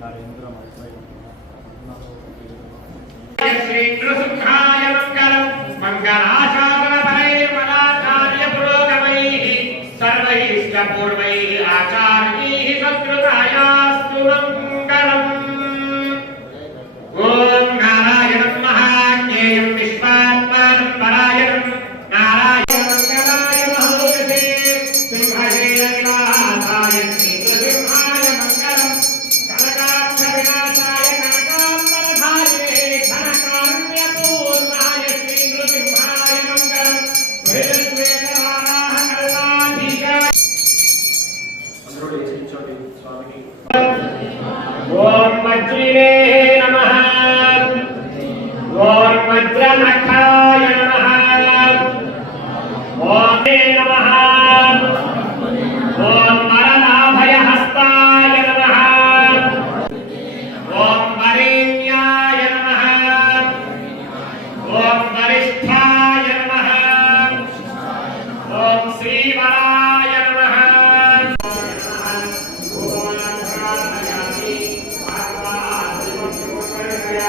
నరేంద్ర శ్రీ నృసింహాయ మంగళం మంగళాచారణ బలై బలాచార్య పురోగమై సర్వైశ్చ పూర్వై ఆచార్యై సకృతాయాస్తు మంగళం ఓం నారాయణం మహాజ్ఞేయం విశ్వాత్మానం పరాయణం నారాయణ మంగళాయ మహోగసే సింహే అఖిలాసాయ శ్రీ నృసింహాయ మంగళం ఓం వజ్రినే నమ. ఓం వజ్రమఖా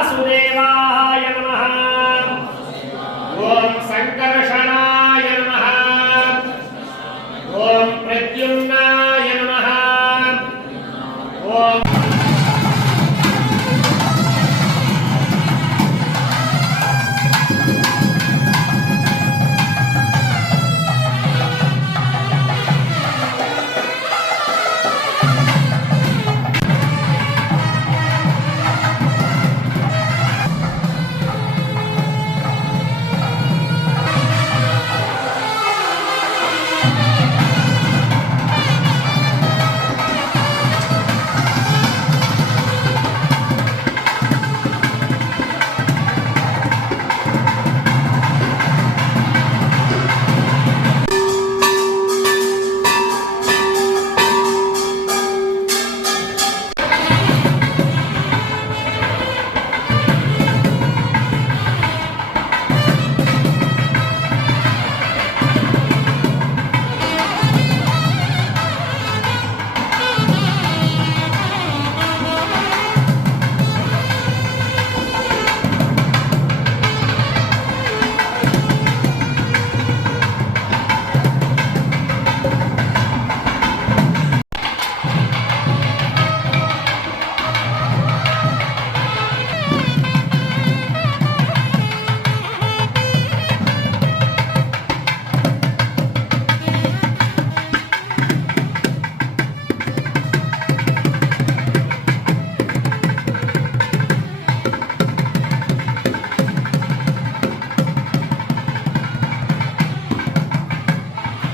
वासुदेवाय नमः ॐ